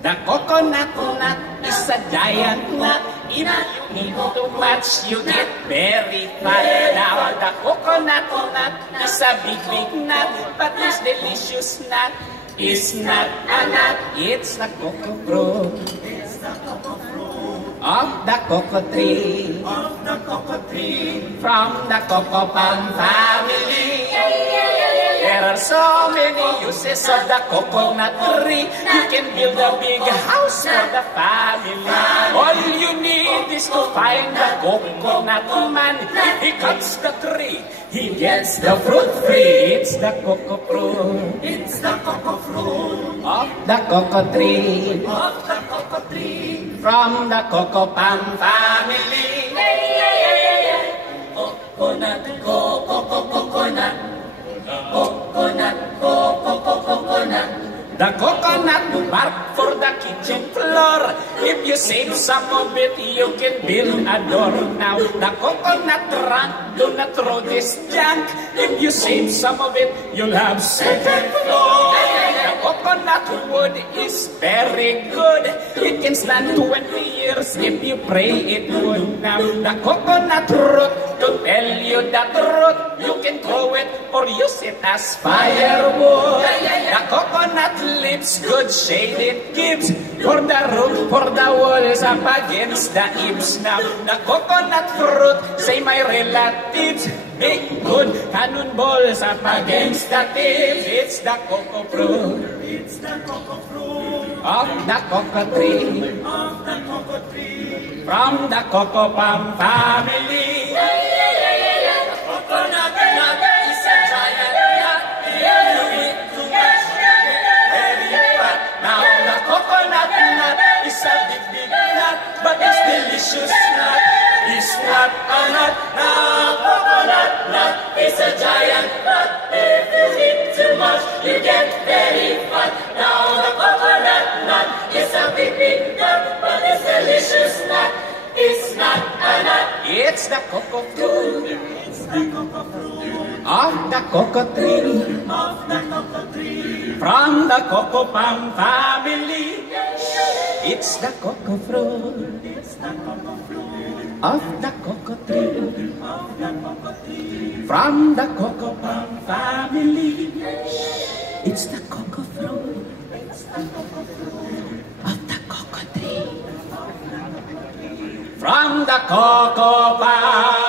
The coconut nut is a giant nut. If you eat too much, you get very fat. Now the coconut nut is a big, big nut, but this delicious nut is not a nut. It's the cocoa fruit. It's the cocoa fruit of the cocoa tree. Of the cocoa tree. From the cocoa palm family. There are so many uses of the coconut tree. You can build a big house for the family. All you need is to find the coconut man. If he cuts the tree, he gets the fruit free. It's the cocoa fruit. It's the cocoa fruit of the cocoa tree. Of the cocoa tree. From the cocoa palm family. Coconut, coconut. Coconut, coconut. The coconut bark for the kitchen floor. If you save some of it, you can build a door. Now the coconut trunk, do not throw this junk. If you save some of it, you'll have second floor. The coconut wood is very good. It can stand 20 years if you pray it would. Now the coconut root, to tell you the truth, you can throw it or use it as firewood. The coconut leaves, good shade it gives for the roof, for the walls, up against the eaves. Now the coconut fruit, say my relatives, big good cannonballs up against the tips. It's the cocoa fruit. It's the cocoa fruit of the cocoa tree. Of the cocoa tree. From the cocoa palm family. Coconut nut is a giant nut. You eat too much, very fat. Now the coconut nut is a big, big nut, but it's delicious nut. It's not a nut. Now coconut nut is a giant nut. If you eat too much, you get very fat. Now the coconut nut is a big, big nut, but it's delicious nut. It's not a nut. It's the cocoa fruit. It's the cocoa fruit of the cocoa tree. Of the cocoa tree. From the cocoa palm family. It's the cocoa fruit. It's the cocoa fruit of the cocoa tree. Of the cocoa tree. From the cocoa palm family. It's the cocoa fruit. It's the cocoa fruit of the cocoa tree. From the cocoa palm.